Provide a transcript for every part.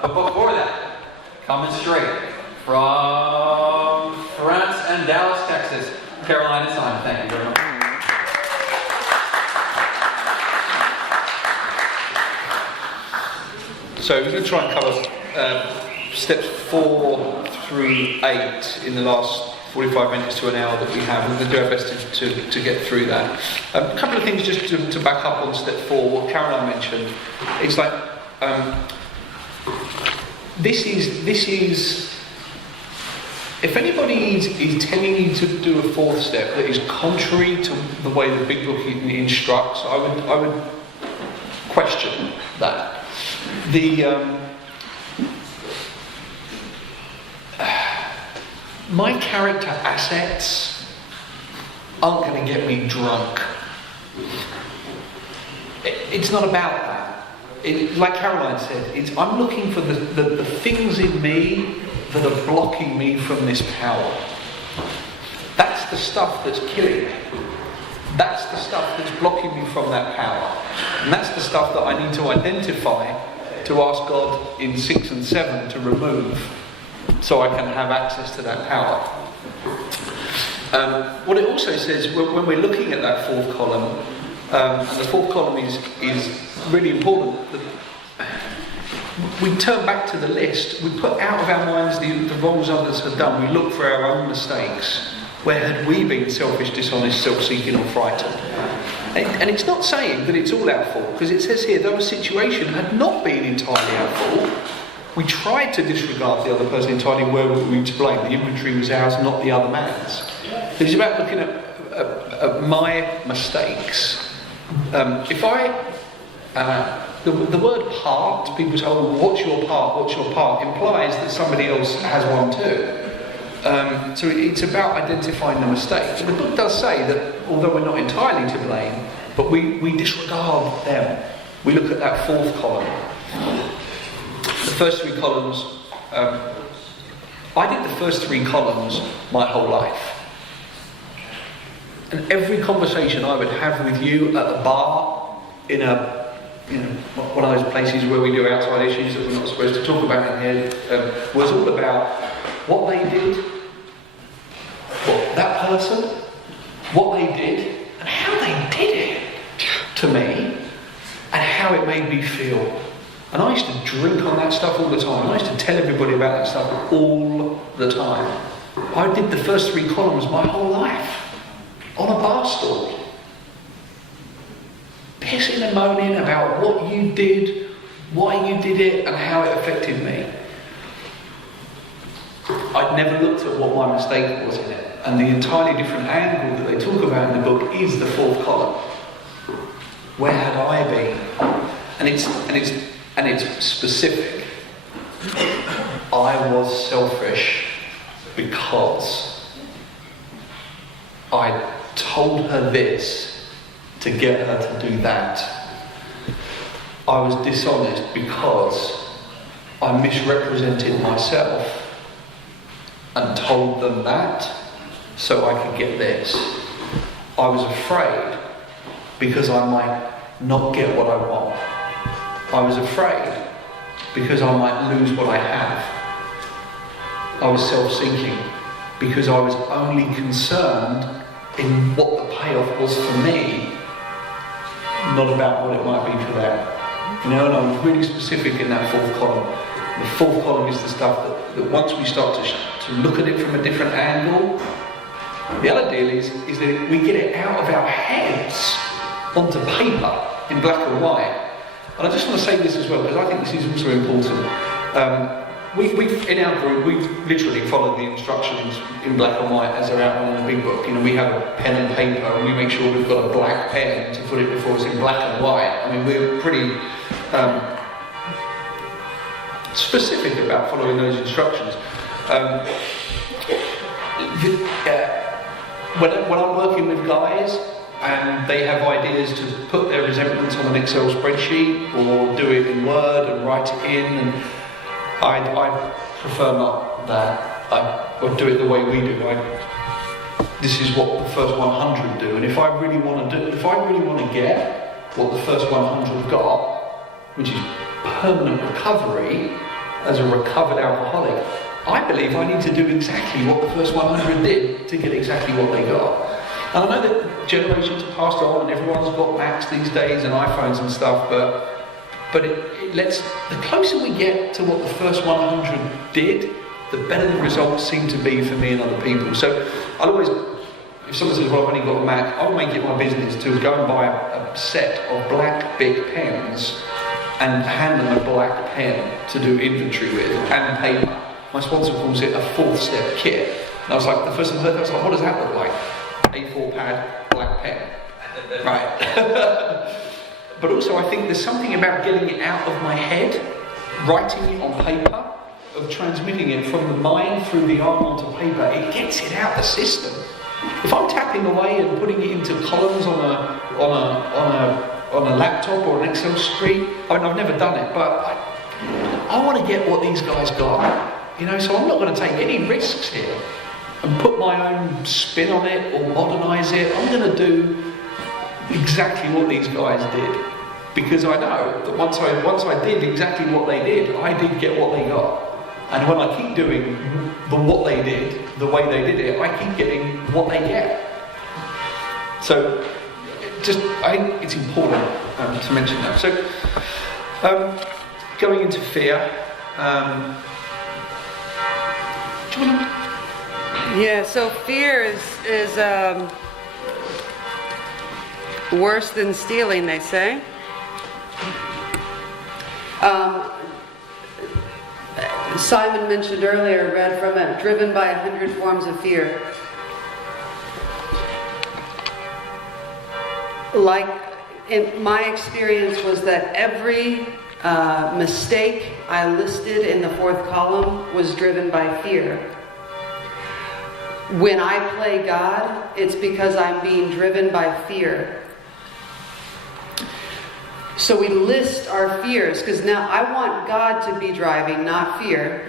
But before that, coming straight from France and Dallas, Texas, Caroline and Simon. Thank you very much. So we're going to try and cover steps 4 through 8 in the last 45 minutes to an hour that we have. We're going to do our best to get through that. A couple of things just to back up on step 4, what Caroline mentioned. It's like, this is if anybody is telling you to do a 4th step that is contrary to the way the Big Book instructs, I would question that. My character assets aren't going to get me drunk. It's not about that. Like Caroline said, I'm looking for the things in me that are blocking me from this power. That's the stuff that's killing me. That's the stuff that's blocking me from that power. And that's the stuff that I need to identify, to ask God in 6 and 7 to remove, so I can have access to that power. What it also says, when we're looking at that 4th column, and the 4th column is really important, we turn back to the list, we put out of our minds the wrongs others have done, we look for our own mistakes. Where had we been selfish, dishonest, self-seeking or frightened? And it's not saying that it's all our fault, because it says here, though a situation had not been entirely our fault, we tried to disregard the other person entirely. Where were we to blame? The inventory was ours, not the other man's. It's about looking at my mistakes. If I... the word part, people say, oh, what's your part? What's your part? Implies that somebody else has one too. So it's about identifying the mistake. The book does say that although we're not entirely to blame, but we disregard them. We look at that 4th column. The first 3 columns, I did the first 3 columns my whole life. And every conversation I would have with you at the bar, in one of those places where we do outside issues that we're not supposed to talk about in here, was all about what they did, that person, what they did, and how they did it to me, and how it made me feel. And I used to drink on that stuff all the time. I used to tell everybody about that stuff all the time. I did the first 3 columns my whole life, on a bar stool. Pissing and moaning about what you did, why you did it, and how it affected me. I'd never looked at what my mistake was in it. And the entirely different angle that they talk about in the book is the 4th column. Where had I been? And it's specific. I was selfish because I told her this to get her to do that. I was dishonest because I misrepresented myself and told them that so I could get this. I was afraid because I might not get what I want. I was afraid because I might lose what I have. I was self-seeking because I was only concerned in what the payoff was for me, not about what it might be for them. And I was really specific in that 4th column. The 4th column is the stuff that once we start to look at it from a different angle, the other deal is that we get it out of our heads onto paper in black and white. And I just want to say this as well, because I think this is also important. We've in our group, we've literally followed the instructions in black and white as they're outlined in the Big Book. We have a pen and paper, and we make sure we've got a black pen to put it before us in black and white. I mean, we're pretty specific about following those instructions. When I'm working with guys and they have ideas to put their resentments on an Excel spreadsheet or do it in Word and write it in, and I prefer not that. I would do it the way we do. This is what the first 100 do, and if I really want to get what the first 100 got, which is permanent recovery, as a recovered alcoholic, I believe I need to do exactly what the first 100 did to get exactly what they got. And I know that generations have passed on and everyone's got Macs these days and iPhones and stuff, but the closer we get to what the first 100 did, the better the results seem to be for me and other people. So I'll always, if someone says, well, I've only got a Mac, I'll make it my business to go and buy a set of black Bic pens and hand them a black pen to do inventory with, and paper. My sponsor calls it a fourth step kit. And I was like, the first time I heard that, I was like, what does that look like? A4 pad, black pen. Right. But also I think there's something about getting it out of my head, writing it on paper, of transmitting it from the mind through the arm onto paper. It gets it out the system. If I'm tapping away and putting it into columns on a laptop or an Excel spreadsheet, I mean, I've never done it, but I want to get what these guys got. You know, so I'm not going to take any risks here and put my own spin on it or modernise it. I'm going to do exactly what these guys did, because I know that once I did exactly what they did, I did get what they got. And when I keep doing what they did, the way they did it, I keep getting what they get. So, I think it's important to mention that. So, going into fear. Do you want to? Yeah. So fear is worse than stealing, they say. Simon mentioned earlier, read from it, driven by 100 forms of fear. Like, in my experience was that every mistake I listed in the fourth column was driven by fear. When I play God, it's because I'm being driven by fear. So we list our fears, because now I want God to be driving, not fear.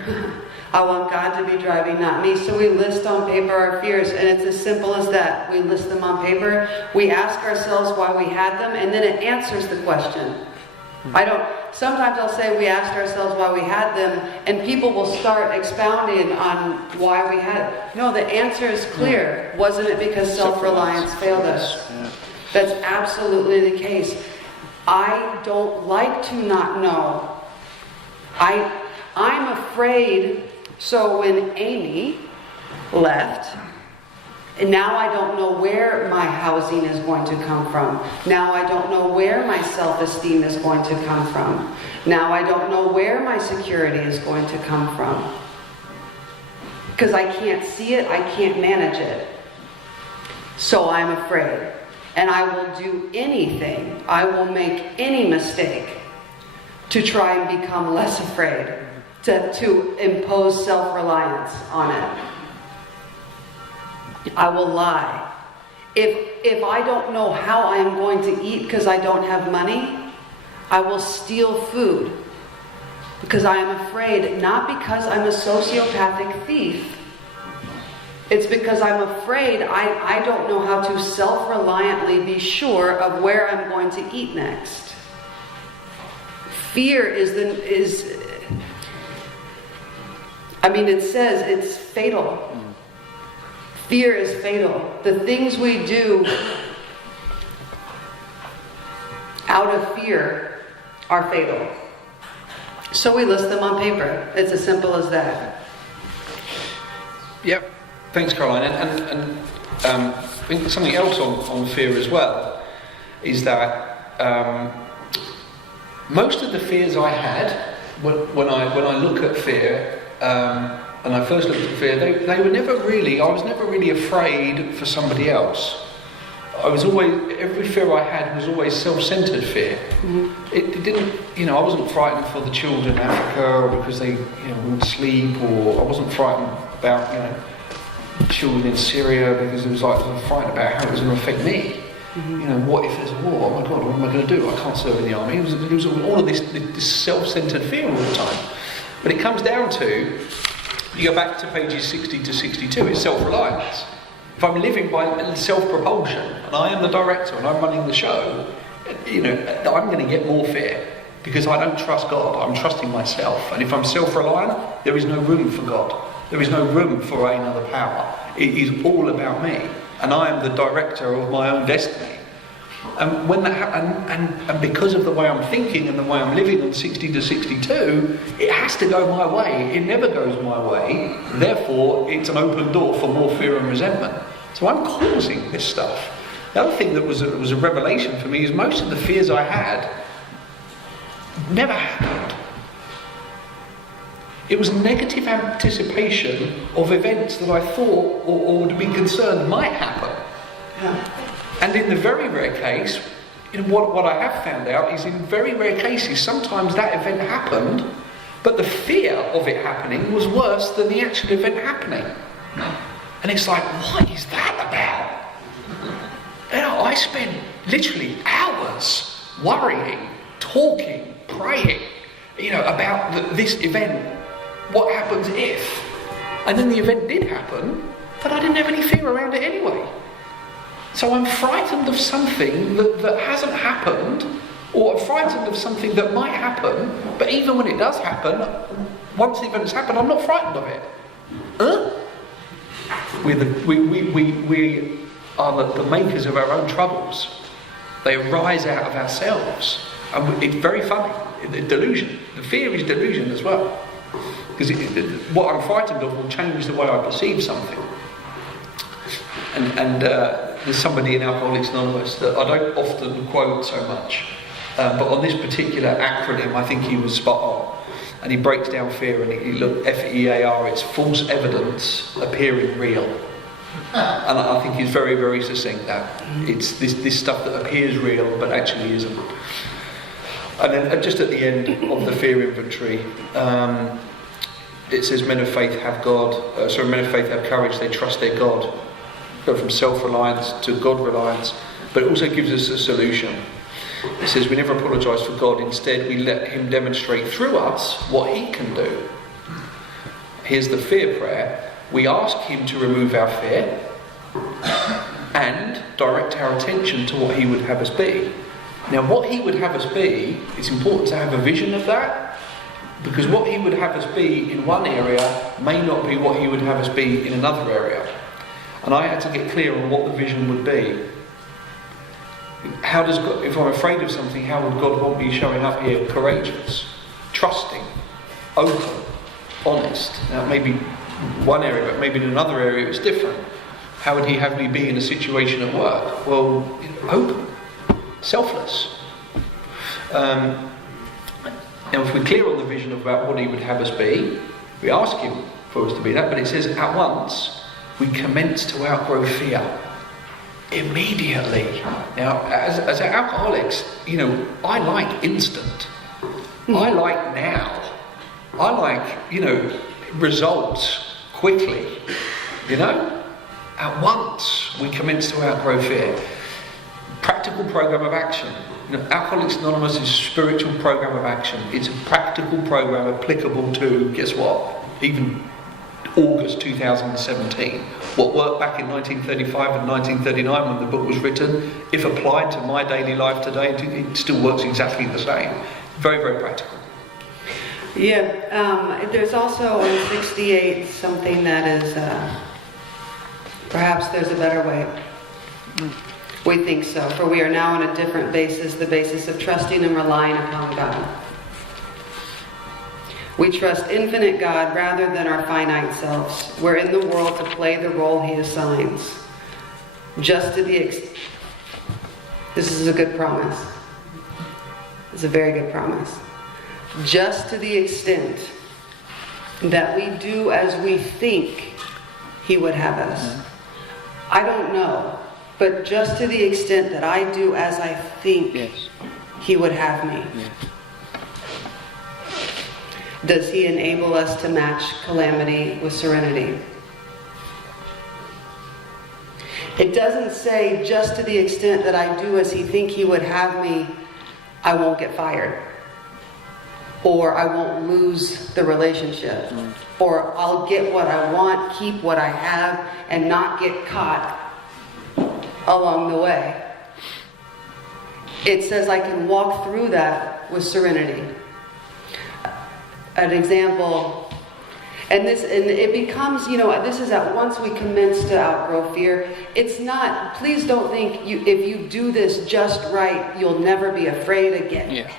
I want God to be driving, not me. So we list on paper our fears, and it's as simple as that. We list them on paper. We ask ourselves why we had them, and then it answers the question. Sometimes I'll say we asked ourselves why we had them, and people will start expounding on why we had it. No, the answer is clear. Wasn't it because self-reliance failed us? That's absolutely the case. I don't like to not know. I'm afraid, so when Amy left, and now I don't know where my housing is going to come from. Now I don't know where my self-esteem is going to come from. Now I don't know where my security is going to come from. Because I can't see it, I can't manage it. So I'm afraid. And I will do anything, I will make any mistake to try and become less afraid, to impose self-reliance on it. I will lie. If I don't know how I am going to eat because I don't have money, I will steal food because I am afraid, not because I'm a sociopathic thief. It's because I'm afraid I don't know how to self-reliantly be sure of where I'm going to eat next. Fear it says it's fatal. Fear is fatal. The things we do out of fear are fatal. So we list them on paper. It's as simple as that. Yep. Thanks, Caroline. And I think something else on fear as well is that most of the fears I had when I look at fear, and I first looked at fear, they were never really. I was never really afraid for somebody else. Every fear I had was always self-centered fear. Mm-hmm. It didn't, I wasn't frightened for the children in Africa or because they, wouldn't sleep, or I wasn't frightened about, children in Syria because I was frightened about how it was going to affect me. Mm-hmm. What if there's a war? Oh my God, what am I going to do? I can't serve in the army. It was all of this self-centered fear all the time. But it comes down to, you go back to pages 60 to 62, it's self-reliance. If I'm living by self-propulsion, and I am the director and I'm running the show, I'm going to get more fear. because I don't trust God, I'm trusting myself. And if I'm self-reliant, there is no room for God. There is no room for another power. It is all about me, and I am the director of my own destiny. And when that and because of the way I'm thinking and the way I'm living on 60 to 62, it has to go my way. It never goes my way. Therefore, it's an open door for more fear and resentment. So I'm causing this stuff. The other thing that was a revelation for me is most of the fears I had never happened. It was negative anticipation of events that I thought or would be concerned might happen. Yeah. And in the very rare case, what I have found out is in very rare cases, sometimes that event happened, but the fear of it happening was worse than the actual event happening. And it's like, what is that about? You know, I spent literally hours worrying, talking, praying, about this event. What happens if? And then the event did happen, but I didn't have any fear around it anyway. So I'm frightened of something that hasn't happened, or I'm frightened of something that might happen, but even when it does happen, once the event has happened, I'm not frightened of it. We are the makers of our own troubles. They arise out of ourselves. And it's very funny. The delusion. The fear is delusion as well. Because what I'm frightened of will change the way I perceive something. And there's somebody in Alcoholics Anonymous that I don't often quote so much, but on this particular acronym I think he was spot on, and he breaks down fear and he looked FEAR, it's false evidence appearing real, and I think he's very, very succinct that it's this stuff that appears real but actually isn't. And then just at the end of the fear inventory, it says men of faith have courage, they trust their God. Go from self-reliance to God-reliance, but it also gives us a solution. It says we never apologise for God, instead we let him demonstrate through us what he can do. Here's the fear prayer. We ask him to remove our fear and direct our attention to what he would have us be. Now what he would have us be, it's important to have a vision of that, because what he would have us be in one area may not be what he would have us be in another area. And I had to get clear on what the vision would be. How does God, if I'm afraid of something, how would God want me showing up here? Courageous, trusting, open, honest. Now maybe one area, but maybe in another area it's different. How would he have me be in a situation at work? Well, open, selfless. Now if we're clear on the vision about what he would have us be, we ask him for us to be that, but it says at once, we commence to outgrow fear immediately. Now, as alcoholics, I like instant. I like now. I like, results quickly. At once we commence to outgrow fear. Practical program of action. Alcoholics Anonymous is a spiritual program of action. It's a practical program applicable to, guess what? Even August 2017. What worked back in 1935 and 1939 when the book was written, if applied to my daily life today, it still works exactly the same. Very, very practical. Yeah, there's also in 68 something that is, perhaps there's a better way. We think so, for we are now on a different basis, the basis of trusting and relying upon God. We trust infinite God rather than our finite selves. We're in the world to play the role he assigns. This is a good promise. It's a very good promise. Just to the extent that we do as we think he would have us. I don't know, but just to the extent that I do as I think he would have me. Yes. Does he enable us to match calamity with serenity? It doesn't say just to the extent that I do as he think he would have me, I won't get fired. Or I won't lose the relationship. Or I'll get what I want, keep what I have, and not get caught along the way. It says I can walk through that with serenity. An example, and it becomes, this is that once we commence to outgrow fear, it's not, please don't think if you do this just right, you'll never be afraid again. Yeah.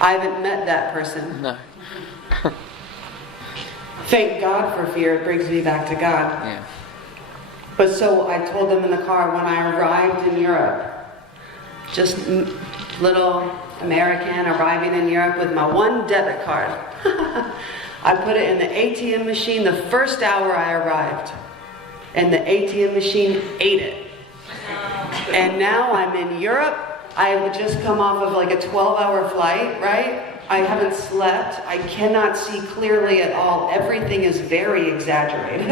I haven't met that person. No. Thank God for fear, it brings me back to God. Yeah. But so I told them in the car when I arrived in Europe, just little American arriving in Europe with my one debit card. I put it in the ATM machine the first hour I arrived, and the ATM machine ate it. And now I'm in Europe. I would just come off of like a 12-hour flight, right? I haven't slept. I cannot see clearly at all. Everything is very exaggerated.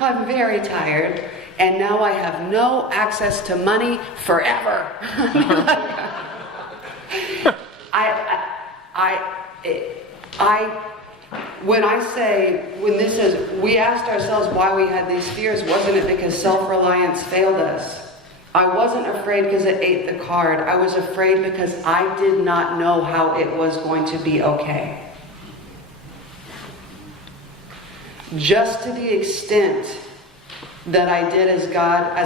I'm very tired. And now I have no access to money forever. When this says, we asked ourselves why we had these fears, wasn't it because self-reliance failed us? I wasn't afraid because it ate the card. I was afraid because I did not know how it was going to be okay. Just to the extent that I did as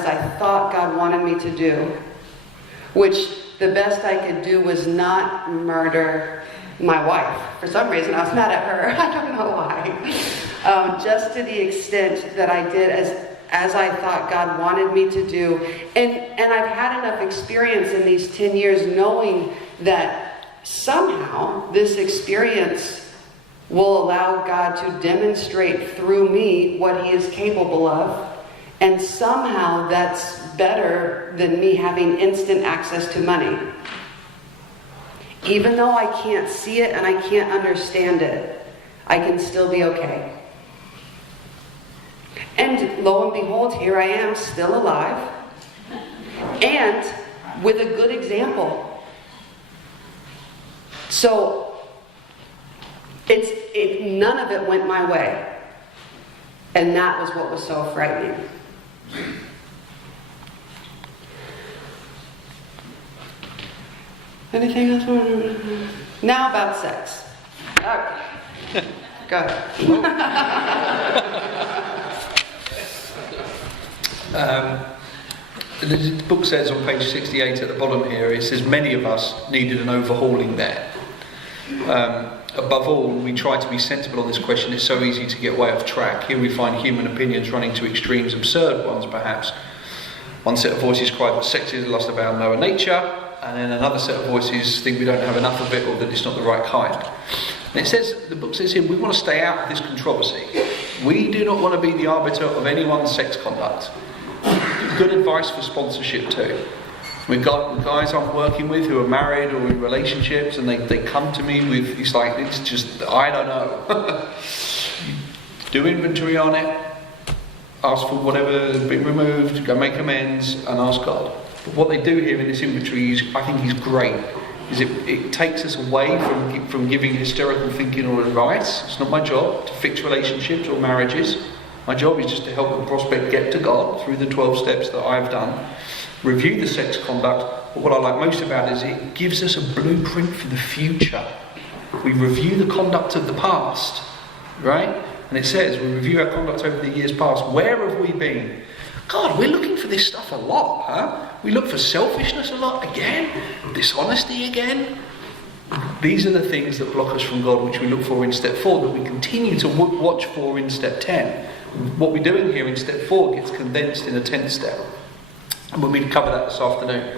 I thought God wanted me to do, which the best I could do was not murder my wife. For some reason, I was mad at her. I don't know why. Just to the extent that I did as I thought God wanted me to do. And I've had enough experience in these 10 years knowing that somehow this experience will allow God to demonstrate through me what He is capable of. And somehow that's better than me having instant access to money. Even though I can't see it and I can't understand it, I can still be okay. And lo and behold, here I am, still alive, and with a good example. So, none of it went my way. And that was what was so frightening. Anything else? Now about sex. Okay. Go ahead. The book says on page 68 at the bottom here, it says many of us needed an overhauling there. Above all, we try to be sensible on this question. It's so easy to get way off track. Here we find human opinions running to extremes, absurd ones perhaps. One set of voices cry that sex is the lust of our lower nature, and then another set of voices think we don't have enough of it or that it's not the right kind. And the book says here, we want to stay out of this controversy. We do not want to be the arbiter of anyone's sex conduct. Good advice for sponsorship too. We've got guys I'm working with who are married or in relationships, and they come to me with, it's just, I don't know. Do inventory on it, ask for whatever has been removed, go make amends, and ask God. But what they do here in this inventory I think is great. It takes us away from giving hysterical thinking or advice. It's not my job to fix relationships or marriages. My job is just to help the prospect get to God through the 12 steps that I've done. Review the sex conduct, but what I like most about it is it gives us a blueprint for the future. We review the conduct of the past, right? And it says, we review our conduct over the years past. Where have we been? God, we're looking for this stuff a lot, huh? We look for selfishness a lot again, dishonesty again. These are the things that block us from God, which we look for in step 4, that we continue to watch for in step 10. What we're doing here in step 4 gets condensed in a 10th step. And we'll cover that this afternoon.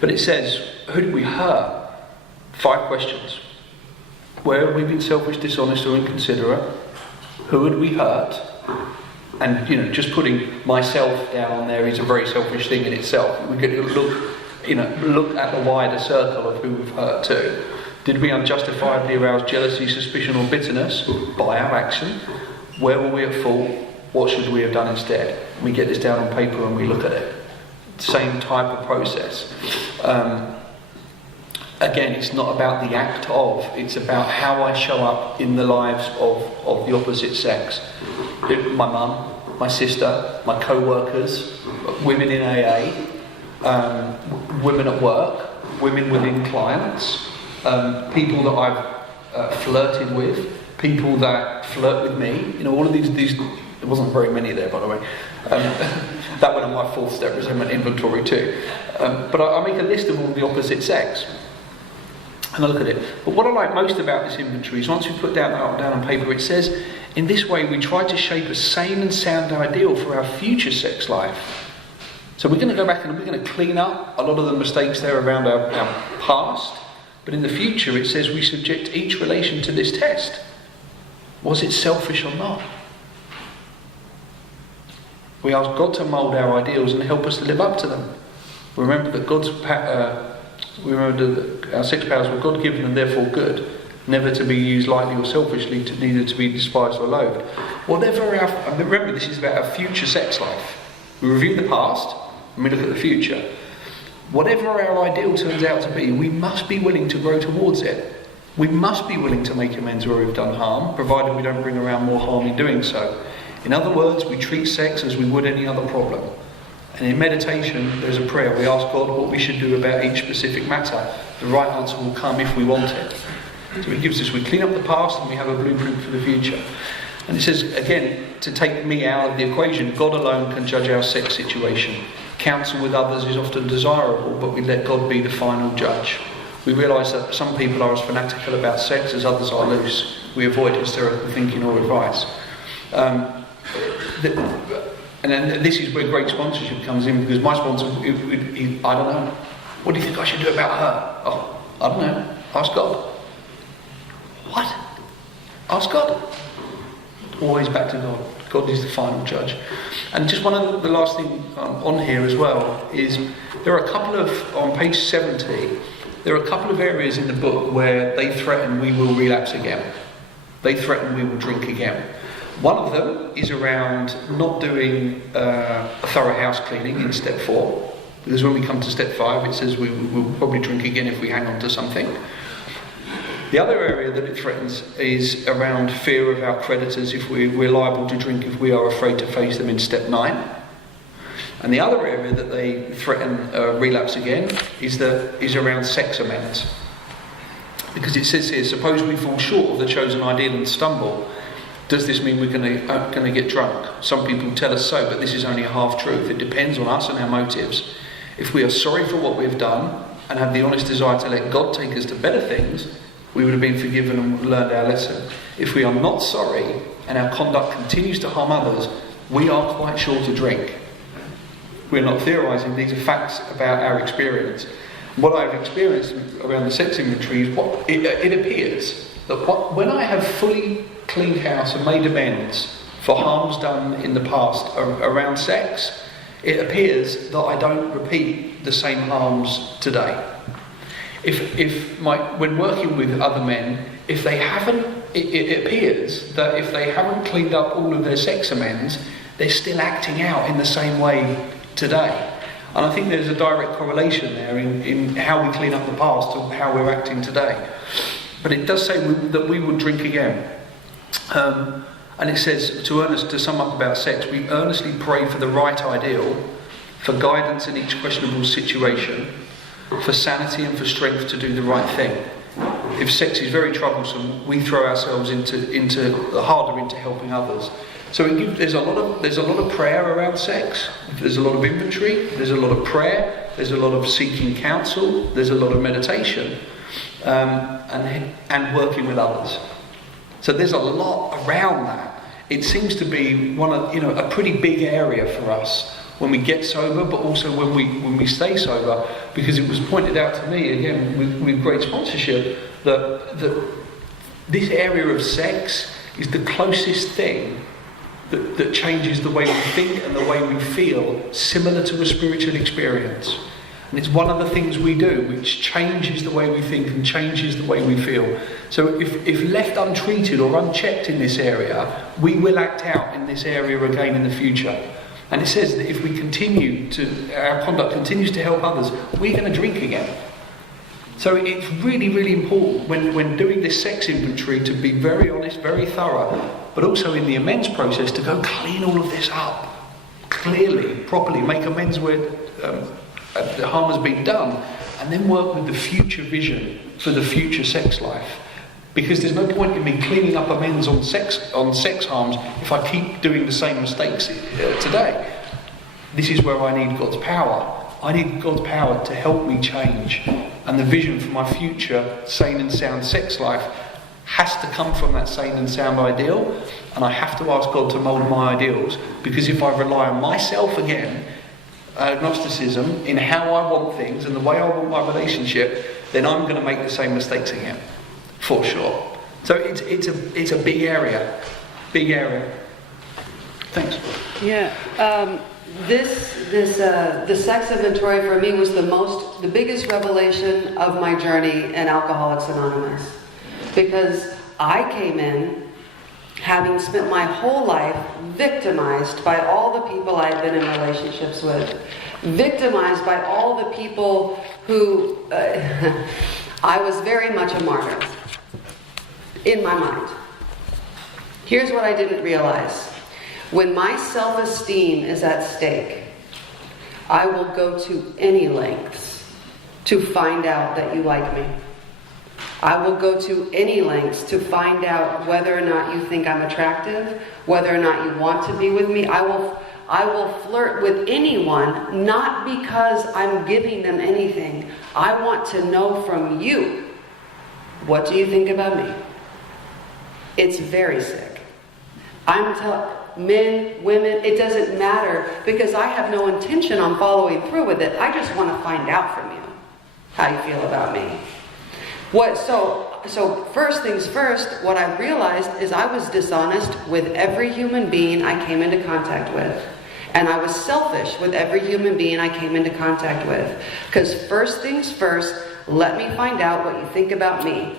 But it says, who did we hurt? 5 questions. Where have we been selfish, dishonest or inconsiderate? Who had we hurt? And just putting myself down there is a very selfish thing in itself. We could look at the wider circle of who we've hurt too. Did we unjustifiably arouse jealousy, suspicion or bitterness by our action? Where were we at fault? What should we have done instead? We get this down on paper and we look at it. Same type of process. Again, it's not about the act of, it's about how I show up in the lives of the opposite sex. My mum, my sister, my co-workers, women in AA, women at work, women within clients, people that I've flirted with, people that flirt with me. You know, all of these. There wasn't very many there, by the way. That went on my 4th step resentment inventory too. But I make a list of all the opposite sex, and I look at it. But what I like most about this inventory is once we put down on paper, it says, in this way we try to shape a sane and sound ideal for our future sex life. So we're going to go back and we're going to clean up a lot of the mistakes there around our past, but in the future it says we subject each relation to this test. Was it selfish or not? We ask God to mould our ideals and help us to live up to them. Remember that our sex powers were God-given and therefore good, never to be used lightly or selfishly, neither to be despised or loathed. Remember, this is about our future sex life. We review the past and we look at the future. Whatever our ideal turns out to be, we must be willing to grow towards it. We must be willing to make amends where we've done harm, provided we don't bring around more harm in doing so. In other words, we treat sex as we would any other problem. And in meditation, there's a prayer. We ask God what we should do about each specific matter. The right answer will come if we want it. So it gives us, we clean up the past and we have a blueprint for the future. And it says, again, to take me out of the equation, God alone can judge our sex situation. Counsel with others is often desirable, but we let God be the final judge. We realise that some people are as fanatical about sex as others are loose. We avoid hysterical thinking or advice. And then this is where great sponsorship comes in, because my sponsor, I don't know. What do you think I should do about her? Oh, I don't know. Ask God. What? Ask God. Always back to God. God is the final judge. And just one of the last thing on here as well is there are a couple of, on page 70, there are a couple of areas in the book where they threaten we will relapse again. They threaten we will drink again. One of them is around not doing a thorough house cleaning in step 4, because when we come to step 5 it says we will probably drink again if we hang on to something. The other area that it threatens is around fear of our creditors if we're liable to drink if we are afraid to face them in step 9. And the other area that they threaten relapse again is around sex amends. Because it says here, suppose we fall short of the chosen ideal and stumble. Does this mean we're going to get drunk? Some people tell us so, but this is only a half-truth. It depends on us and our motives. If we are sorry for what we've done and have the honest desire to let God take us to better things, we would have been forgiven and learned our lesson. If we are not sorry and our conduct continues to harm others, we are quite sure to drink. We're not theorising, these are facts about our experience. What I've experienced around the sex inventory is it appears that when I have fully cleaned house and made amends for harms done in the past around sex, it appears that I don't repeat the same harms today. When working with other men, if they haven't, it appears that if they haven't cleaned up all of their sex amends, they're still acting out in the same way today. And I think there's a direct correlation there in how we clean up the past to how we're acting today. But it does say that we would drink again. And it says, to sum up about sex, we earnestly pray for the right ideal, for guidance in each questionable situation, for sanity and for strength to do the right thing. If sex is very troublesome, we throw ourselves harder into helping others. So there's a lot of prayer around sex. There's a lot of inventory. There's a lot of prayer. There's a lot of seeking counsel. There's a lot of meditation, and working with others. So there's a lot around that. It seems to be a pretty big area for us when we get sober, but also when we stay sober, because it was pointed out to me again with great sponsorship that this area of sex is the closest thing that changes the way we think and the way we feel, similar to a spiritual experience. And it's one of the things we do which changes the way we think and changes the way we feel. So if left untreated or unchecked in this area, we will act out in this area again in the future. And it says that if our conduct continues to help others, we're going to drink again. So it's really, really important when doing this sex inventory to be very honest, very thorough, but also in the amends process to go clean all of this up clearly, properly, make amends where the harm has been done, and then work with the future vision for the future sex life. Because there's no point in me cleaning up amends on sex harms if I keep doing the same mistakes today. This is where I need God's power. I need God's power to help me change. And the vision for my future sane and sound sex life has to come from that sane and sound ideal. And I have to ask God to mould my ideals. Because if I rely on myself again, agnosticism, in how I want things and the way I want my relationship, then I'm going to make the same mistakes again. For sure. So it's a big area. Big area. Thanks. Yeah. The sex inventory for me was the biggest revelation of my journey in Alcoholics Anonymous. Because I came in having spent my whole life victimized by all the people I had been in relationships with. Victimized by all the people who... I was very much a martyr. In my mind. Here's what I didn't realize. When my self-esteem is at stake, I will go to any lengths to find out that you like me. I will go to any lengths to find out whether or not you think I'm attractive, whether or not you want to be with me. I will flirt with anyone, not because I'm giving them anything. I want to know from you, what do you think about me? It's very sick. I'm telling men, women, it doesn't matter, because I have no intention on following through with it. I just want to find out from you how you feel about me. So first things first, what I realized is I was dishonest with every human being I came into contact with. And I was selfish with every human being I came into contact with. Because first things first, let me find out what you think about me.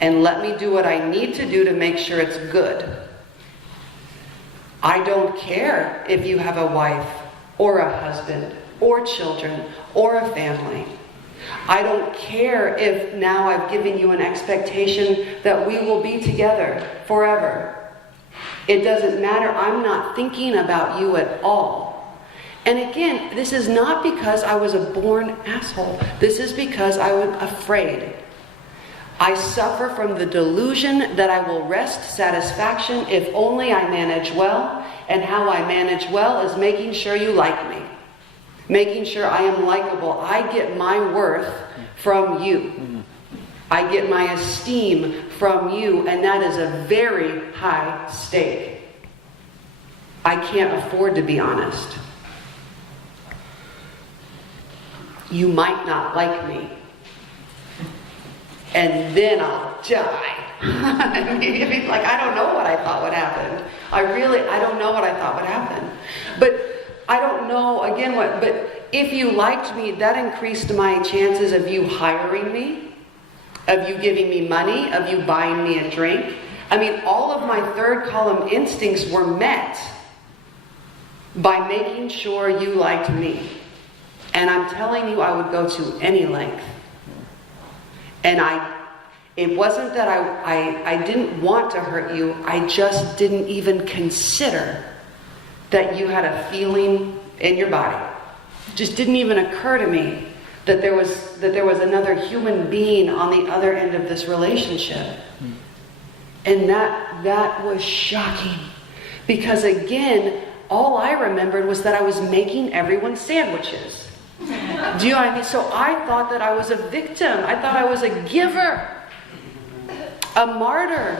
And let me do what I need to do to make sure it's good. I don't care if you have a wife, or a husband, or children, or a family. I don't care if now I've given you an expectation that we will be together forever. It doesn't matter. I'm not thinking about you at all. And again, this is not because I was a born asshole. This is because I was afraid. I suffer from the delusion that I will wrest satisfaction if only I manage well. And how I manage well is making sure you like me. Making sure I am likable. I get my worth from you. I get my esteem from you. And that is a very high stake. I can't afford to be honest. You might not like me. And then I'll die. I mean, like, I don't know what I thought would happen. I don't know what I thought would happen. But I don't know, again, but if you liked me, that increased my chances of you hiring me, of you giving me money, of you buying me a drink. I mean, all of my third column instincts were met by making sure you liked me. And I'm telling you, I would go to any length. And it wasn't that I didn't want to hurt you. I just didn't even consider that you had a feeling in your body. It just didn't even occur to me that there was another human being on the other end of this relationship. And that was shocking. Because again, all I remembered was that I was making everyone sandwiches. Do you know what I mean? So I thought that I was a victim. I thought I was a giver. A martyr.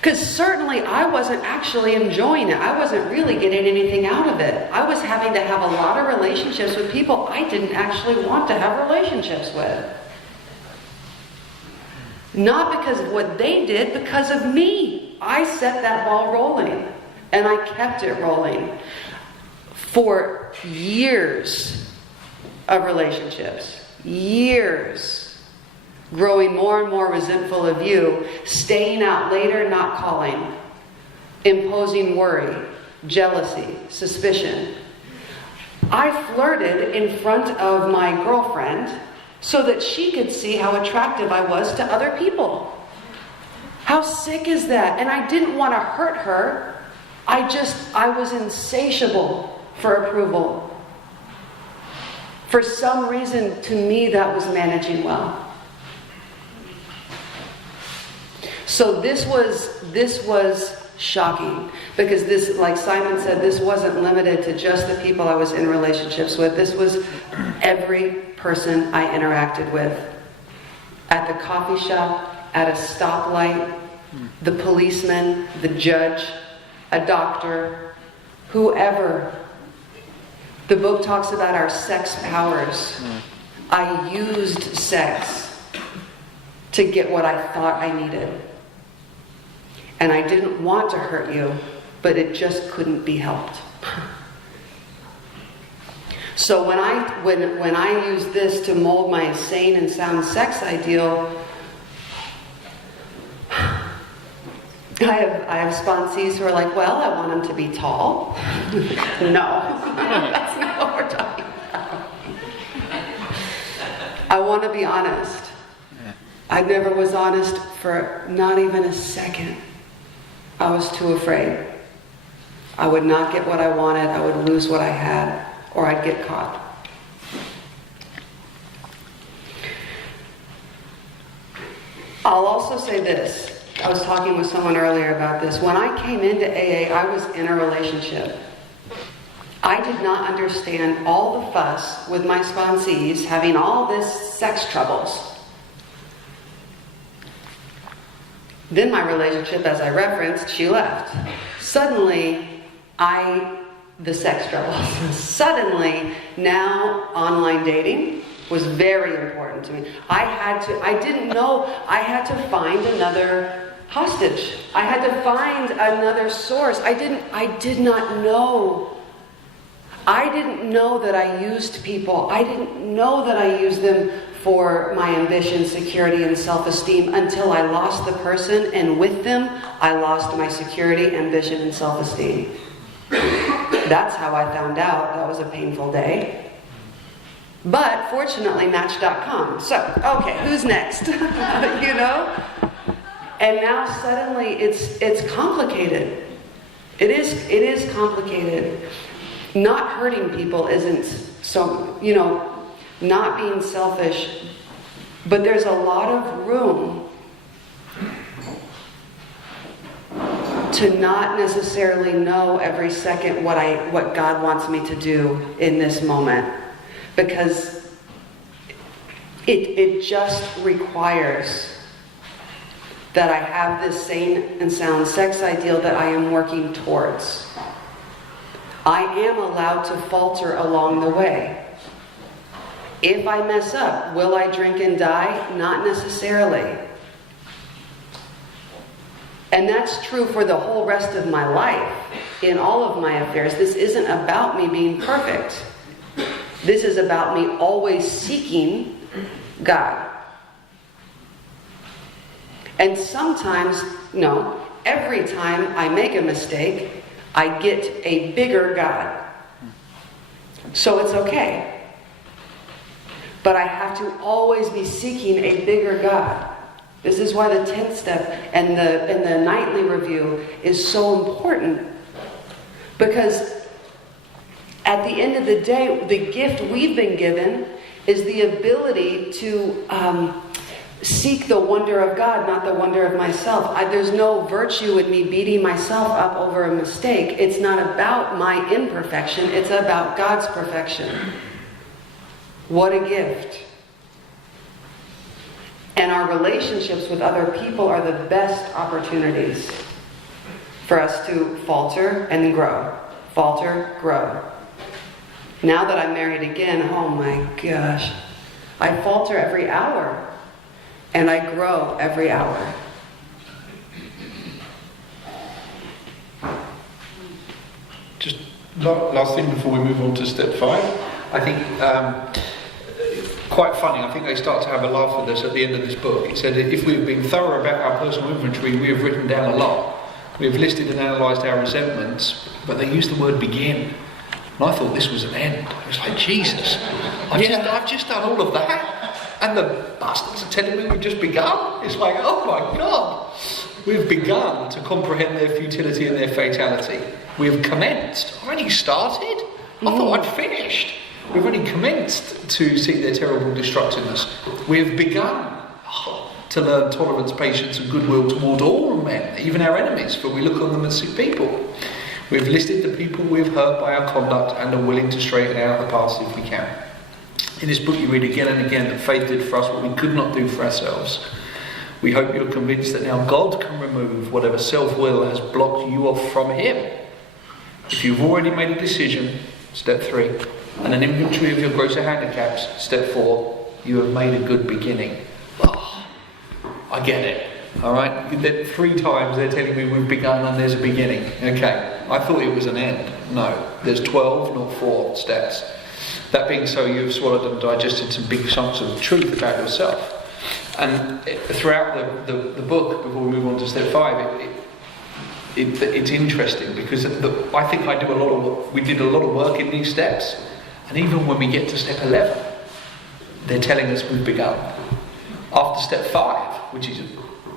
Because certainly I wasn't actually enjoying it. I wasn't really getting anything out of it. I was having to have a lot of relationships with people I didn't actually want to have relationships with. Not because of what they did, because of me. I set that ball rolling. And I kept it rolling. For years of relationships. Years. Growing more and more resentful of you. Staying out later, not calling. Imposing worry, jealousy, suspicion. I flirted in front of my girlfriend so that she could see how attractive I was to other people. How sick is that? And I didn't want to hurt her. I was insatiable for approval. For some reason, to me, that was managing well. So this was shocking, because this, like Simon said, this wasn't limited to just the people I was in relationships with. This was every person I interacted with. At the coffee shop, at a stoplight, the policeman, the judge, a doctor, whoever. The book talks about our sex powers. I used sex to get what I thought I needed. And I didn't want to hurt you, but it just couldn't be helped. So when I use this to mold my sane and sound sex ideal, I have sponsees who are like, well, I want him to be tall. No, that's not what we're talking about. I want to be honest. I never was honest for not even a second. I was too afraid. I would not get what I wanted, I would lose what I had, or I'd get caught. I'll also say this. I was talking with someone earlier about this. When I came into AA, I was in a relationship. I did not understand all the fuss with my sponsees having all this sex troubles. Then my relationship, as I referenced, she left. Suddenly, the sex troubles. Suddenly, now online dating was very important to me. I didn't know, I had to find another hostage. I had to find another source. I did not know. I didn't know that I used people. I didn't know that I used them for my ambition, security, and self-esteem until I lost the person, and with them, I lost my security, ambition, and self-esteem. That's how I found out. That was a painful day. But fortunately, Match.com. So, okay, who's next? You know? And now suddenly it's complicated. It is complicated. Not hurting people isn't so, not being selfish, but there's a lot of room to not necessarily know every second what God wants me to do in this moment, because it just requires that I have this sane and sound sex ideal that I am working towards. I am allowed to falter along the way. If I mess up, will I drink and die? Not necessarily. And that's true for the whole rest of my life, in all of my affairs. This isn't about me being perfect. This is about me always seeking God. And sometimes, no, every time I make a mistake, I get a bigger God. So it's okay. But I have to always be seeking a bigger God. This is why the 10th step and the nightly review is so important. Because at the end of the day, the gift we've been given is the ability to seek the wonder of God, not the wonder of myself. There's no virtue in me beating myself up over a mistake. It's not about my imperfection. It's about God's perfection. What a gift. And our relationships with other people are the best opportunities for us to falter and grow. Falter, grow. Now that I'm married again, oh my gosh, I falter every hour and I grow every hour. Just last thing before we move on to step 5. I think quite funny, I think they start to have a laugh with us at the end of this book. It said that if we've been thorough about our personal inventory, we have written down a lot. We have listed and analysed our resentments, but they use the word begin. And I thought this was an end. I was like, Jesus, I've just done all of that. And the bastards are telling me we've just begun. It's like, oh my God. We've begun to comprehend their futility and their fatality. We have commenced. I've already started. I thought I'd finished. We've only commenced to see their terrible destructiveness. We've begun to learn tolerance, patience and goodwill toward all men, even our enemies, for we look on them as sick people. We've listed the people we've hurt by our conduct and are willing to straighten out the past if we can. In this book you read again and again that faith did for us what we could not do for ourselves. We hope you're convinced that now God can remove whatever self-will has blocked you off from Him. If you've already made a decision, step 3, and an inventory of your grosser handicaps, step 4, you have made a good beginning. Oh, I get it. Alright? 3 times they're telling me we've begun and there's a beginning. Okay. I thought it was an end. No. There's 12, not 4 steps. That being so, you have swallowed and digested some big chunks of truth about yourself. And throughout the book, before we move on to step 5, it's interesting because I think I do a lot of work. We did a lot of work in these steps, and even when we get to step 11, they're telling us we've begun. After step 5, which is a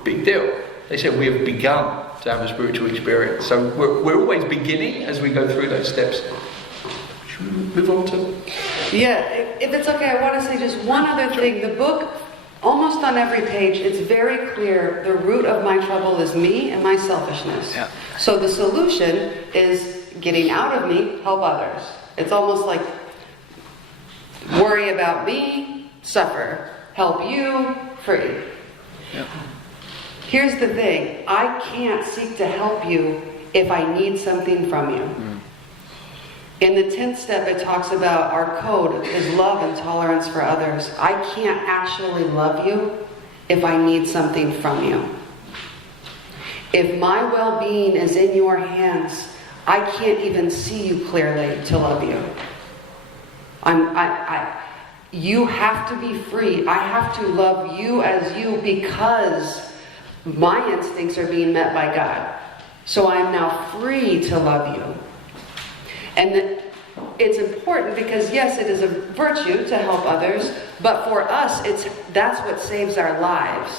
big deal, they said we have begun to have a spiritual experience. So we're always beginning as we go through those steps. Should we move on to? Yeah, if it's okay, I want to say just one other thing. The book, almost on every page, it's very clear the root of my trouble is me and my selfishness. Yeah. So the solution is getting out of me, help others. It's almost like worry about me, suffer. Help you, free. Yeah. Here's the thing. I can't seek to help you if I need something from you. In the 10th step, it talks about our code is love and tolerance for others. I can't actually love you if I need something from you. If my well-being is in your hands, I can't even see you clearly to love you. You have to be free. I have to love you as you because my instincts are being met by God. So I am now free to love you. And it's important because yes, it is a virtue to help others, but for us, that's what saves our lives.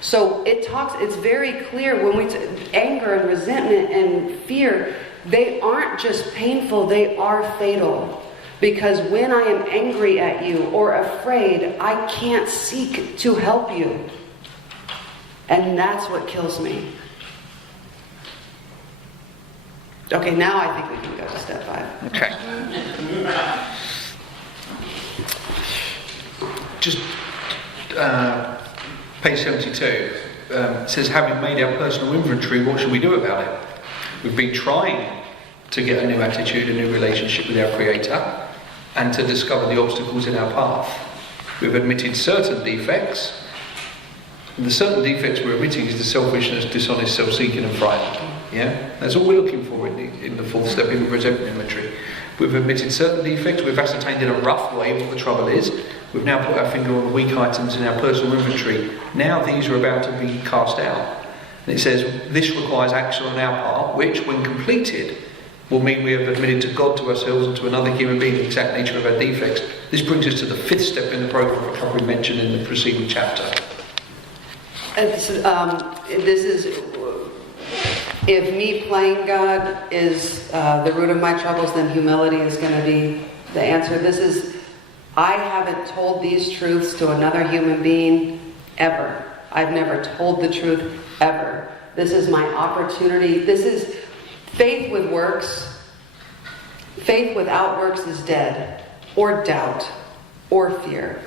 So it's very clear when anger and resentment and fear, they aren't just painful, they are fatal. Because when I am angry at you or afraid, I can't seek to help you. And that's what kills me. Okay, now I think we can go to step 5. Okay. Just page 72 says, having made our personal inventory, what should we do about it? We've been trying to get a new attitude, a new relationship with our Creator, and to discover the obstacles in our path. We've admitted certain defects, and the certain defects we're admitting is the selfishness, dishonest, self-seeking and frightened. Yeah? That's all we're looking for in the 4th step in the resentment inventory. We've admitted certain defects, we've ascertained in a rough way what the trouble is. We've now put our finger on the weak items in our personal inventory. Now these are about to be cast out. And it says, this requires action on our part, which, when completed, will mean we have admitted to God, to ourselves and to another human being the exact nature of our defects. This brings us to the 5th step in the program of recovery mentioned in the preceding chapter. This is if me playing God is the root of my troubles, then humility is going to be the answer. I haven't told these truths to another human being ever. I've never told the truth ever. This is my opportunity. This is faith with works. Faith without works is dead, or doubt, or fear.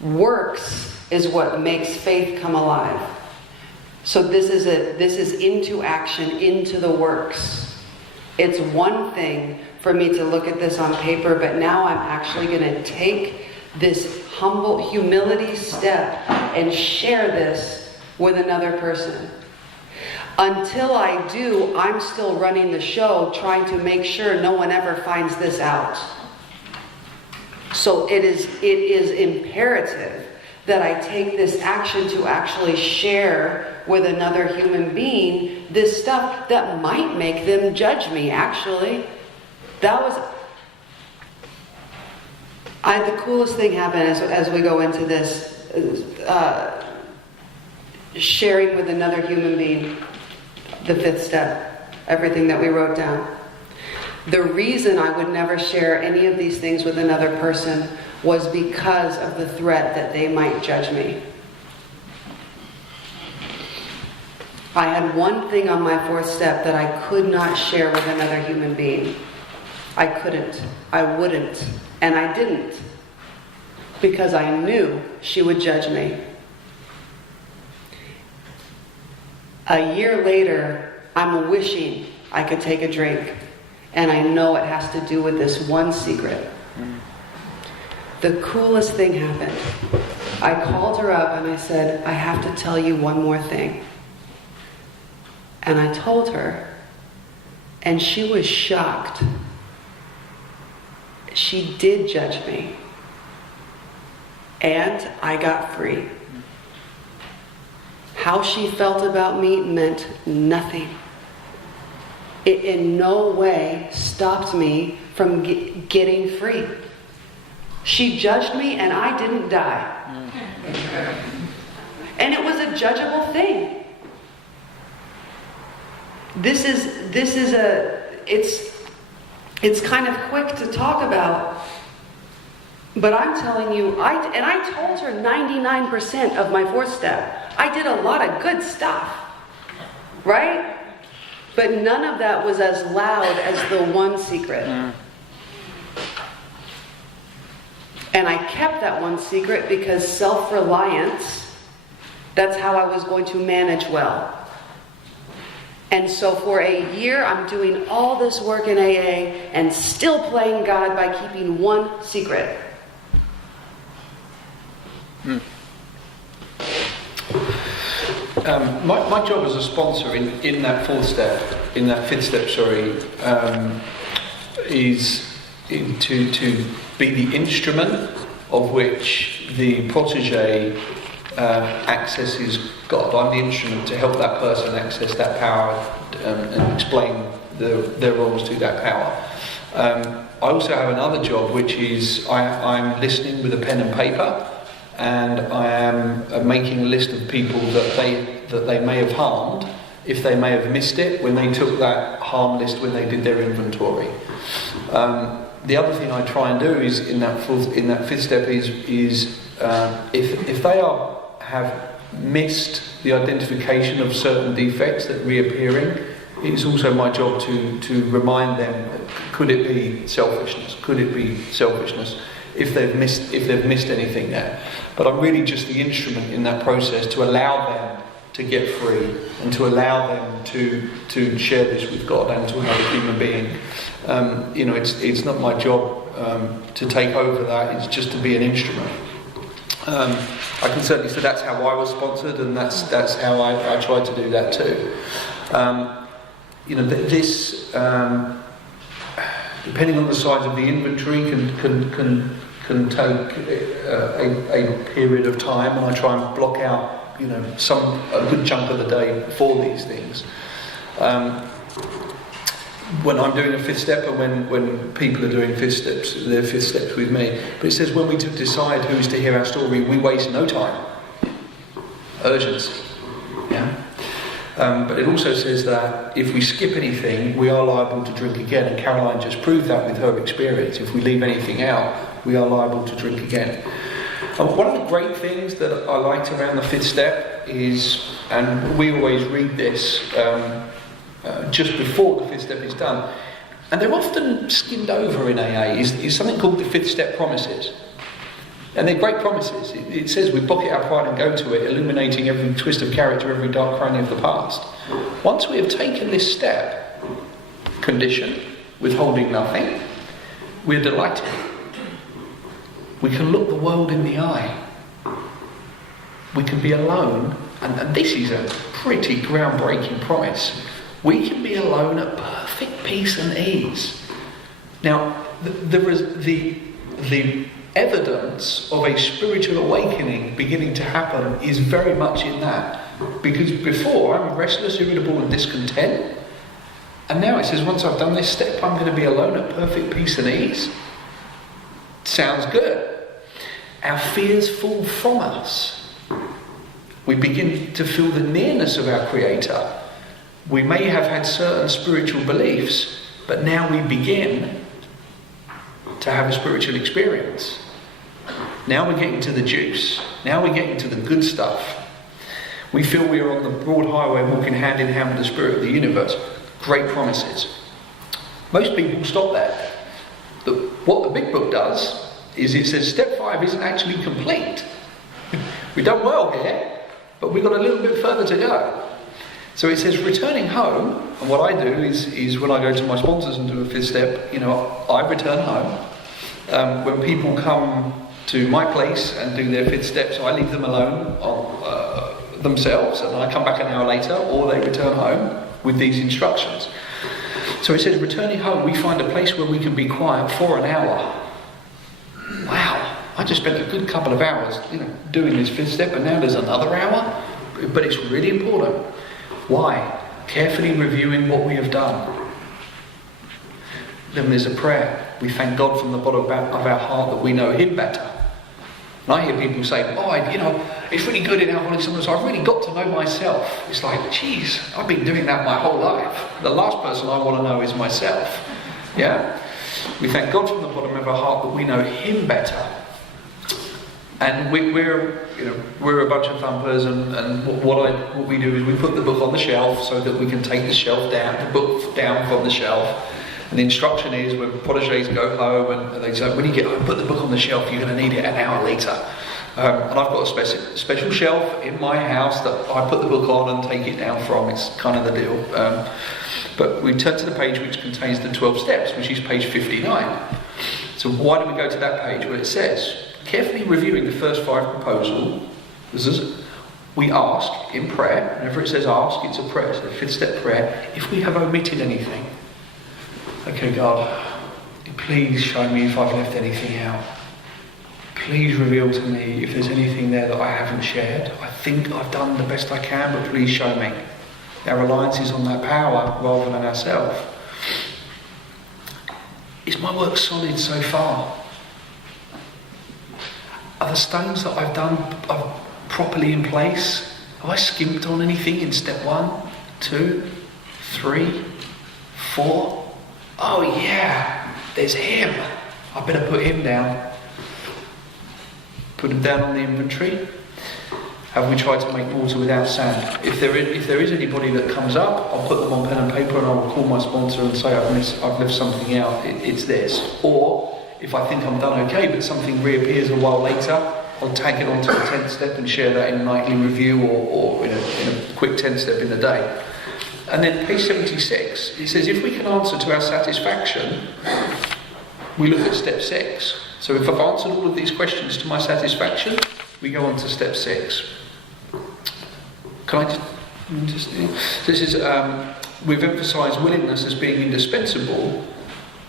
Works is what makes faith come alive. So this is into action, into the works. It's one thing for me to look at this on paper, but now I'm actually going to take this humble humility step and share this with another person. Until I do, I'm still running the show, trying to make sure no one ever finds this out. So it is imperative that I take this action to actually share with another human being this stuff that might make them judge me, actually. The coolest thing happened as we go into this, sharing with another human being, the 5th step, everything that we wrote down. The reason I would never share any of these things with another person was because of the threat that they might judge me. I had one thing on my fourth step that I could not share with another human being. I couldn't. I wouldn't. And I didn't. Because I knew she would judge me. A year later, I'm wishing I could take a drink. And I know it has to do with this one secret. The coolest thing happened. I called her up and I said, I have to tell you one more thing. And I told her, and she was shocked. She did judge me. And I got free. How she felt about me meant nothing. It in no way stopped me from getting free. She judged me and I didn't die. And it was a judgeable thing. It's kind of quick to talk about, but I'm telling you, I told her 99% of my fourth step. I did a lot of good stuff, right? But none of that was as loud as the one secret. And I kept that one secret because self-reliance, that's how I was going to manage well. And so for a year, I'm doing all this work in AA and still playing God by keeping one secret. My job as a sponsor in that fifth step, is to be the instrument of which the protege accesses God. I'm the instrument to help that person access that power and explain their roles to that power. I also have another job, which is I'm listening with a pen and paper, and I am making a list of people that they may have harmed, if they may have missed it when they took that harm list when they did their inventory. The other thing I try and do is in that fifth step is if they have missed the identification of certain defects that reappearing, it's also my job to remind them, could it be selfishness? Could it be selfishness? If they've missed anything there. But I'm really just the instrument in that process to allow them to get free and to allow them to share this with God and to another human being. It's not my job to take over that. It's just to be an instrument. I can certainly say that's how I was sponsored, and that's how I tried to do that too. This depending on the size of the inventory can take a period of time, and I try and block out a good chunk of the day for these things. When I'm doing a fifth step, and when people are doing fifth steps with me. But it says when we decide who's to hear our story, we waste no time. Urgency. Yeah. But it also says that if we skip anything, we are liable to drink again. And Caroline just proved that with her experience. If we leave anything out, we are liable to drink again. And one of the great things that I liked around the fifth step is, and we always read this just before the fifth step is done, and they're often skimmed over in AA, is something called the fifth step promises. And they're great promises. It says we bucket our pride and go to it, illuminating every twist of character, every dark cranny of the past. Once we have taken this step, condition, withholding nothing, we're delighted. We can look the world in the eye. We can be alone, and this is a pretty groundbreaking promise. We can be alone at perfect peace and ease. Now, there is the evidence of a spiritual awakening beginning to happen is very much in that. Because before, I'm restless, irritable and discontent. And now it says, once I've done this step, I'm going to be alone at perfect peace and ease. Sounds good. Our fears fall from us. We begin to feel the nearness of our Creator. We may have had certain spiritual beliefs, But now we begin to have a spiritual experience. Now we're getting to the juice. Now we're getting to the good stuff. We feel we are on the broad highway walking hand in hand with the spirit of the universe. Great promises. Most people stop there. What the big book does is it says step 5 isn't actually complete. We've done well here, but we've got a little bit further to go. So it says returning home, and what I do is when I go to my sponsors and do a 5th step, I return home. When people come to my place and do their 5th steps, I leave them alone themselves, and I come back an hour later, or they return home with these instructions. So it says returning home, we find a place where we can be quiet for an hour. Wow, I just spent a good couple of hours doing this 5th step, and now there's another hour. But it's really important. Why? Carefully reviewing what we have done. Then there's a prayer. We thank God from the bottom of our heart that we know Him better. And I hear people say, it's really good in Alcoholics Anonymous, I've really got to know myself. It's like, geez, I've been doing that my whole life. The last person I want to know is myself. Yeah? We thank God from the bottom of our heart that we know Him better. And we're a bunch of thumpers, and what we do is we put the book on the shelf so that we can take the book down from the shelf. And the instruction is when protégés go home and they say, when you get home, put the book on the shelf, you're going to need it an hour later. And I've got a special shelf in my house that I put the book on and take it down from. It's kind of the deal. But we turn to the page which contains the 12 steps, which is page 59. So why do we go to that page? Well, it says, carefully reviewing the first 5 proposals, we ask in prayer, whenever it says ask, it's a prayer, it's a 5th step prayer, if we have omitted anything. Okay, God, please show me if I've left anything out. Please reveal to me if there's anything there that I haven't shared. I think I've done the best I can, but please show me. Our reliance is on that power rather than ourselves. Is my work solid so far? Are the stones that I've done properly in place? Have I skimped on anything in step 1, 2, 3, 4? Oh yeah, there's him. I better put him down. Put him down on the inventory. Have we tried to make water without sand? If there is anybody that comes up, I'll put them on pen and paper and I'll call my sponsor and say I've left something out, it's this. Or if I think I'm done okay but something reappears a while later, I'll tag it onto a 10th step and share that in a nightly review or in a quick 10th step in the day. And then page 76, it says if we can answer to our satisfaction, we look at step 6. So if I've answered all of these questions to my satisfaction, we go on to step 6. Can I just this is, we've emphasised willingness as being indispensable.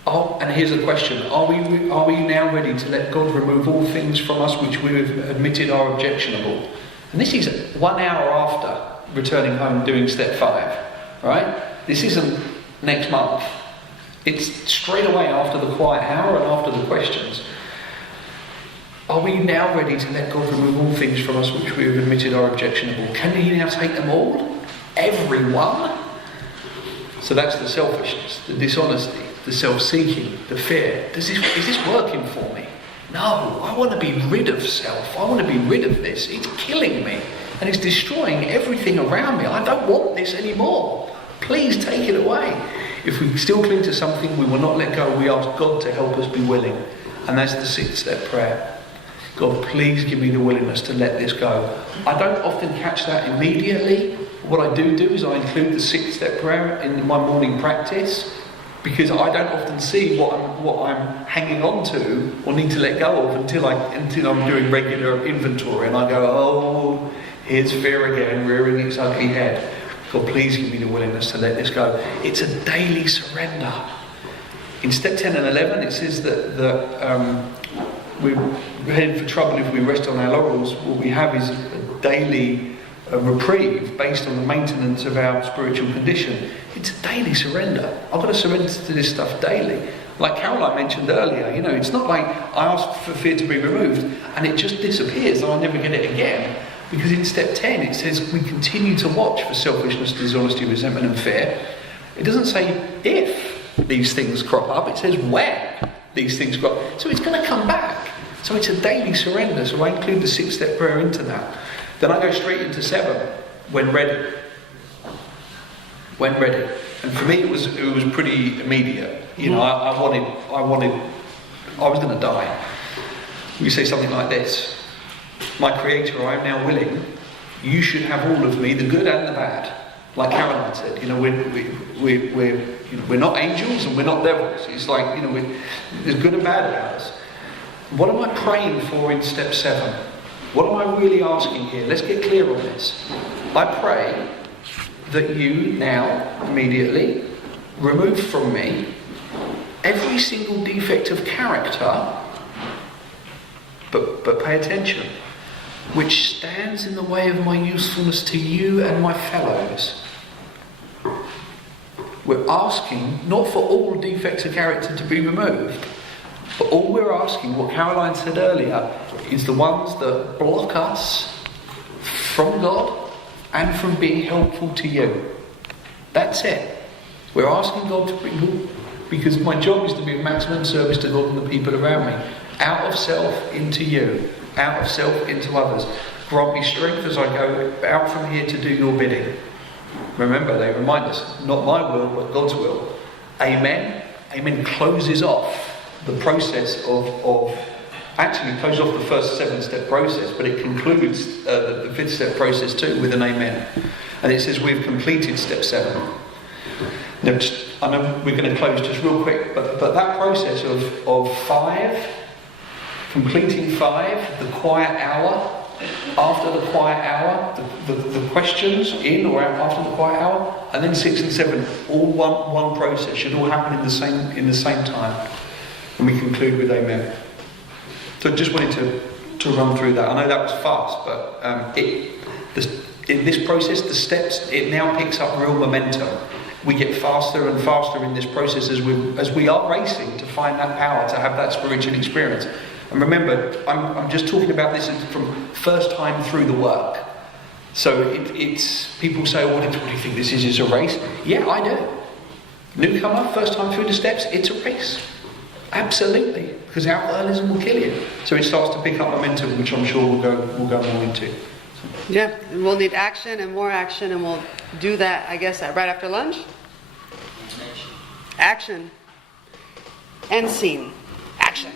And here's a question, are we now ready to let God remove all things from us which we have admitted are objectionable? And this is 1 hour after returning home doing step 5, right? This isn't next month. It's straight away after the quiet hour and after the questions. Are we now ready to let God remove all things from us which we have admitted are objectionable? Can He now take them all? Everyone? So that's the selfishness, the dishonesty, the self-seeking, the fear. Is this working for me? No, I want to be rid of self. I want to be rid of this. It's killing me and it's destroying everything around me. I don't want this anymore. Please take it away. If we still cling to something, we will not let go. We ask God to help us be willing. And that's the 6th step prayer. God, please give me the willingness to let this go. I don't often catch that immediately. What I do is I include the 6th step prayer in my morning practice because I don't often see what I'm hanging on to or need to let go of until I'm doing regular inventory and I go, oh, here's fear again rearing its ugly head. God, please give me the willingness to let this go. It's a daily surrender. In step 10 and 11, it says that we're headed for trouble if we rest on our laurels. What we have is a daily reprieve based on the maintenance of our spiritual condition. It's a daily surrender. I've got to surrender to this stuff daily. Like Caroline mentioned earlier, it's not like I ask for fear to be removed and it just disappears and I'll never get it again. Because in step 10 it says we continue to watch for selfishness, dishonesty, resentment and fear. It doesn't say if. these things crop up. It says when these things crop up. So it's going to come back. So it's a daily surrender. So I include the 6-step prayer into that. Then I go straight into 7, when ready. When ready. And for me, it was pretty immediate. You know, I was going to die. You say something like this: "My Creator, I am now willing. You should have all of me, the good and the bad." Like Caroline said, you know, we're not angels and we're not devils. It's like, you know, there's good and bad about us. What am I praying for in step 7? What am I really asking here? Let's get clear on this. I pray that you now, immediately, remove from me every single defect of character, but pay attention, which stands in the way of my usefulness to you and my fellows. We're asking not for all defects of character to be removed, but all we're asking, what Caroline said earlier, is the ones that block us from God and from being helpful to you. That's it. We're asking God to bring, because my job is to be of maximum service to God and the people around me. Out of self into you. Out of self into others. Grant me strength as I go out from here to do your bidding. Remember, they remind us, not my will, but God's will. Amen. Amen closes off the process of actually closes off the first 7-step process, but it concludes the 5th-step process too with an amen. And it says we've completed step 7. Now, I know we're going to close just real quick, but that process of 5, completing 5, the quiet hour, after the quiet hour, the questions in or out after the quiet hour, and then 6 and 7, all one process, should all happen in the same time. And we conclude with amen. So just wanted to run through that. I know that was fast, but in this process, the steps, it now picks up real momentum. We get faster and faster in this process as we are racing to find that power, to have that spiritual experience. And remember, I'm just talking about this from first time through the work. So it's people say, what do you think this is? Is a race? Yeah, I do. Newcomer, first time through the steps, it's a race. Absolutely, because alcoholism will kill you. So it starts to pick up momentum, which I'm sure we'll go more into. Yeah, and we'll need action and more action, and we'll do that, I guess, right after lunch. Action. And scene. Action.